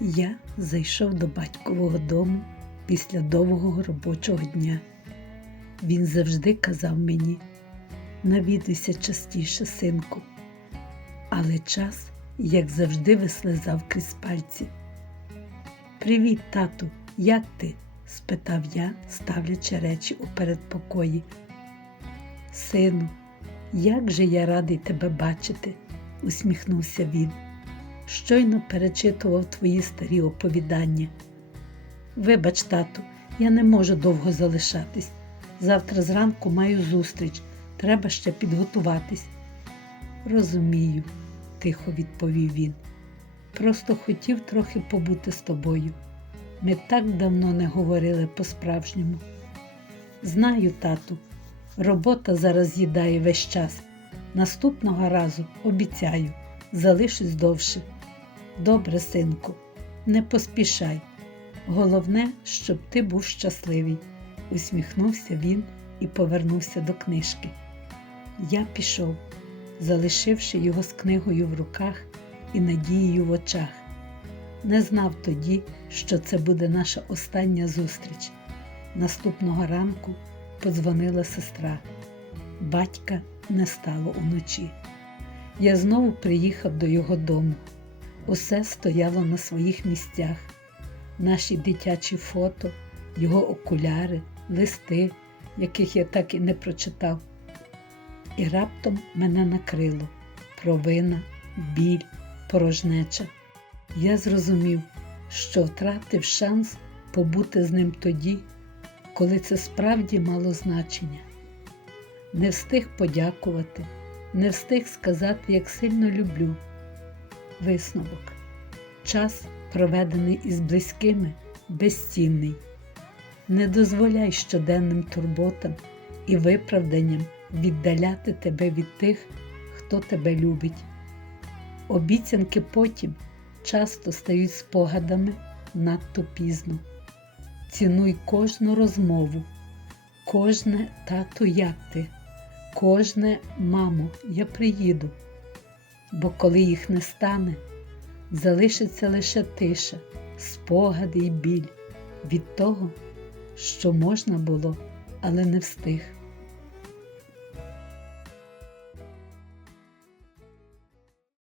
Я зайшов до батькового дому після довгого робочого дня. Він завжди казав мені, навідуйся частіше, синку. Але час, як завжди, вислизав крізь пальці. Привіт, тату, як ти? спитав я, ставлячи речі у передпокої. Сину, як же я радий тебе бачити, усміхнувся він. Щойно перечитував твої старі оповідання. Вибач, тату, я не можу довго залишатись. Завтра зранку маю зустріч, треба ще підготуватись. Розумію, тихо відповів він. Просто хотів трохи побути з тобою. Ми так давно не говорили по-справжньому. Знаю, тату, робота зараз їдає весь час. Наступного разу обіцяю, залишусь довше. Добре, синку, не поспішай. Головне, щоб ти був щасливий, усміхнувся він і повернувся до книжки. Я пішов, залишивши його з книгою в руках і надією в очах. Не знав тоді, що це буде наша остання зустріч. Наступного ранку подзвонила сестра. Батька не стало уночі. Я знову приїхав до його дому. Усе стояло на своїх місцях. Наші дитячі фото, його окуляри, листи, яких я так і не прочитав. І раптом мене накрило провина, біль, порожнеча. Я зрозумів, що втратив шанс побути з ним тоді, коли це справді мало значення. Не встиг подякувати, не встиг сказати, як сильно люблю. Висновок. Час, проведений із близькими, безцінний. Не дозволяй щоденним турботам і виправданням віддаляти тебе від тих, хто тебе любить. Обіцянки потім часто стають спогадами надто пізно. Цінуй кожну розмову, кожне тату, як ти, кожне мамо, я приїду. Бо коли їх не стане, залишиться лише тиша, спогади й біль від того, що можна було, але не встиг.